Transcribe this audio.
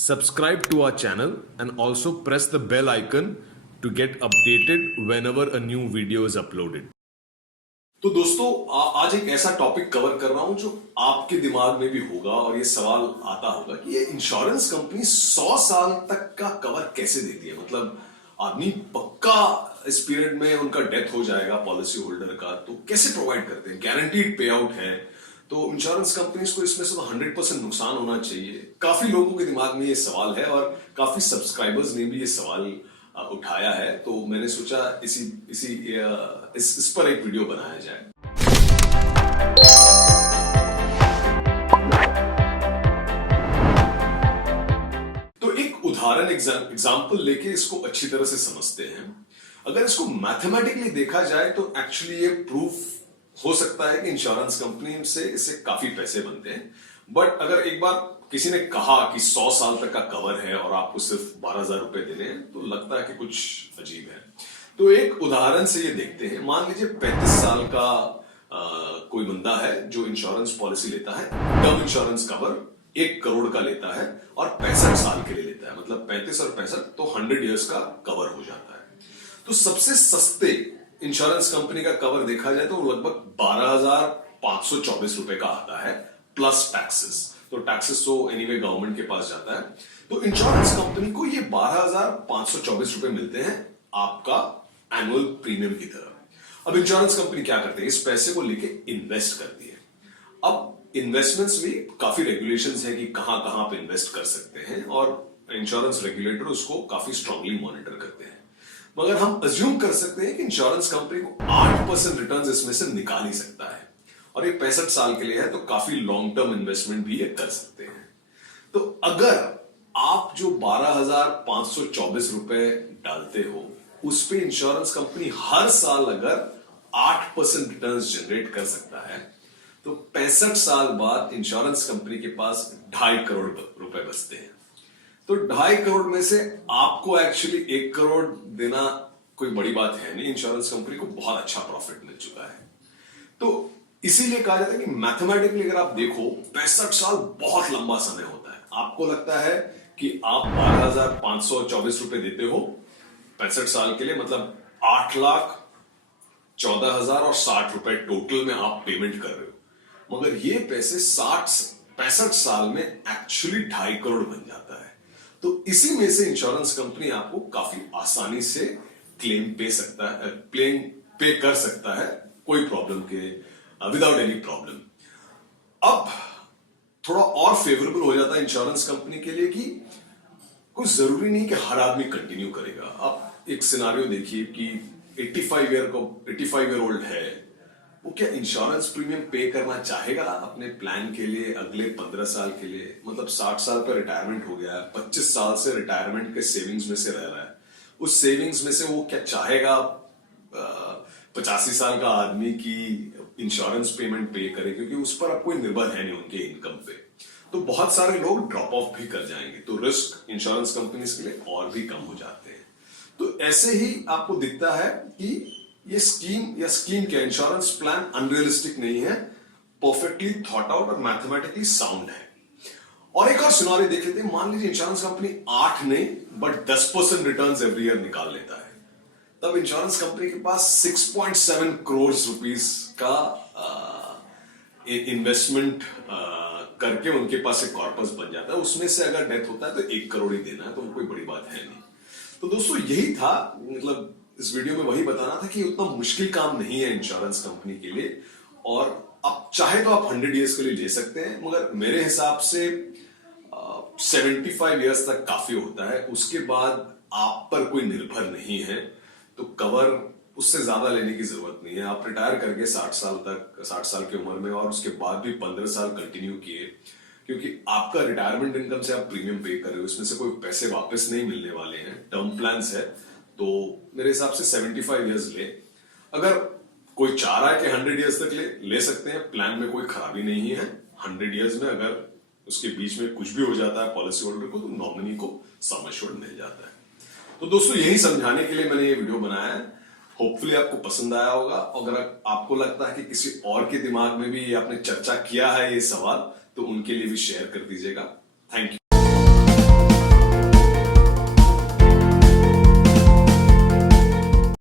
Subscribe to our channel and also press the bell icon to get updated whenever a new video is uploaded. तो दोस्तों आज एक ऐसा topic cover कर रहा हूं जो आपके दिमाग में भी होगा और ये सवाल आता होगा कि ये इंश्योरेंस कंपनी 100 साल तक का कवर कैसे देती है। मतलब आदमी पक्का इस पीरियड में उनका डेथ हो जाएगा पॉलिसी होल्डर का, तो कैसे प्रोवाइड करते हैं, गारंटीड पे आउट है। तो इंश्योरेंस कंपनीज को इसमें से तो 100% नुकसान होना चाहिए। काफी लोगों के दिमाग में ये सवाल है और काफी सब्सक्राइबर्स ने भी ये सवाल उठाया है, तो मैंने सोचा इस पर एक वीडियो बनाया जाए। तो एक उदाहरण एग्जांपल लेके इसको अच्छी तरह से समझते हैं। अगर इसको मैथमेटिकली देखा जाए तो एक्चुअली ये प्रूफ हो सकता है कि इंश्योरेंस कंपनी से इससे काफी पैसे बनते हैं। बट अगर एक बार किसी ने कहा कि 100 साल तक का कवर है और आपको सिर्फ 12,000 रुपए देने हैं, तो लगता है कि कुछ अजीब है। तो एक उदाहरण से ये देखते हैं। मान लीजिए 35 साल का कोई बंदा है जो इंश्योरेंस पॉलिसी लेता है, टर्म इंश्योरेंस कवर 1 करोड़ का लेता है और 65 साल के लिए लेता है। मतलब 35 और 65 तो 100 ईयर्स का कवर हो जाता है। तो सबसे सस्ते इंश्योरेंस कंपनी का कवर देखा जाए तो लगभग 12,524 रुपए का आता है प्लस टैक्सेस। तो टैक्सेस तो एनीवे गवर्नमेंट के पास जाता है। तो इंश्योरेंस कंपनी को ये 12,524 रुपए मिलते हैं आपका एनुअल प्रीमियम की तरह। अब इंश्योरेंस कंपनी क्या करते हैं, इस पैसे को लेके इन्वेस्ट करती है। अब इन्वेस्टमेंट्स भी काफी रेगुलेशंस है कि कहां कहां पे इन्वेस्ट कर सकते हैं और इंश्योरेंस रेगुलेटर उसको काफी स्ट्रांगली मॉनिटर करते हैं। मगर हम अज्यूम कर सकते हैं कि इंश्योरेंस कंपनी को 8% रिटर्न इसमें से निकाल ही सकता है और ये 65 साल के लिए है, तो काफी लॉन्ग टर्म इन्वेस्टमेंट भी ये कर सकते हैं। तो अगर आप जो 12,524 रुपए डालते हो उस पे इंश्योरेंस कंपनी हर साल अगर 8% रिटर्न जनरेट कर सकता है, तो 65 साल बाद इंश्योरेंस कंपनी के पास 2.5 करोड़ रुपए बचते हैं। तो 2.5 करोड़ में से आपको एक्चुअली 1 करोड़ देना कोई बड़ी बात है नहीं। इंश्योरेंस कंपनी को बहुत अच्छा प्रॉफिट मिल चुका है। तो इसीलिए कहा जाता है कि मैथमेटिकली अगर आप देखो 65 साल बहुत लंबा समय होता है। आपको लगता है कि आप 12,524 रुपए देते हो 65 साल के लिए, मतलब 8,14,060 रुपए टोटल में आप पेमेंट कर रहे हो। मगर ये पैसे 65 साल में एक्चुअली 2.5 करोड़ बन जाता है। तो इसी में से इंश्योरेंस कंपनी आपको काफी आसानी से क्लेम पे कर सकता है कोई प्रॉब्लम के विदाउट एनी प्रॉब्लम। अब थोड़ा और फेवरेबल हो जाता है इंश्योरेंस कंपनी के लिए कि कुछ जरूरी नहीं कि हर आदमी कंटिन्यू करेगा। आप एक सिनारियो देखिए कि 85 ईयर ओल्ड है, वो क्या इंश्योरेंस प्रीमियम पे करना चाहेगा अपने प्लान के लिए अगले 15 साल के लिए। मतलब 60 साल पर रिटायरमेंट हो गया है, 25 साल से रिटायरमेंट के सेविंग्स में से रह रहा है। उस सेविंग्स में से वो क्या चाहेगा 85 साल का आदमी की इंश्योरेंस पेमेंट पे करे, क्योंकि उस पर अब कोई निर्भर है नहीं उनके इनकम पे। तो बहुत सारे लोग ड्रॉप ऑफ भी कर जाएंगे, तो रिस्क इंश्योरेंस कंपनीज के लिए और भी कम हो जाते हैं। तो ऐसे ही आपको दिखता है कि ये स्कीम क्या इंश्योरेंस प्लान अनरियलिस्टिक नहीं है, परफेक्टली थॉट आउट और मैथमेटिकली साउंड है। और एक और सिनारियो देख लेते हैं। मान लीजिए इंश्योरेंस कंपनी 8 नहीं बट 10% रिटर्न्स एवरी ईयर निकाल लेता है। तब इंश्योरेंस कंपनी के पास 6.7 करोड़ रुपीस का इन्वेस्टमेंट करके उनके पास एक कॉर्पस बन जाता है। उसमें से अगर डेथ होता है तो 1 करोड़ ही देना है, तो कोई बड़ी बात है नहीं। तो दोस्तों यही था, मतलब इस वीडियो में वही बताना था कि उतना मुश्किल काम नहीं है इंश्योरेंस कंपनी के लिए। और आप चाहे तो आप 100 ईयर्स के लिए ले सकते हैं, मगर मेरे हिसाब से 75 ईयर्स तक काफी होता है। उसके बाद आप पर कोई निर्भर नहीं है, तो कवर उससे ज्यादा लेने की जरूरत नहीं है। आप रिटायर करके 60 साल की उम्र में और उसके बाद भी 15 साल कंटिन्यू किए, क्योंकि आपका रिटायरमेंट इनकम से आप प्रीमियम पे कर रहे हो, इसमें से कोई पैसे वापस नहीं मिलने वाले हैं। टर्म प्लान्स है, तो मेरे हिसाब से 75 ईयर्स ले। अगर कोई चाह रहा है कि 100 ईयर्स तक ले सकते हैं, प्लान में कोई खराबी नहीं है। 100 ईयर्स में अगर उसके बीच में कुछ भी हो जाता है पॉलिसी होल्डर को, तो नॉमिनी को सम एश्योर्ड मिल जाता है। तो दोस्तों यही समझाने के लिए मैंने ये वीडियो बनाया है। होपफुली आपको पसंद आया होगा। अगर आपको लगता है कि किसी और के दिमाग में भी आपने चर्चा किया है ये सवाल, तो उनके लिए भी शेयर कर दीजिएगा। Thank you.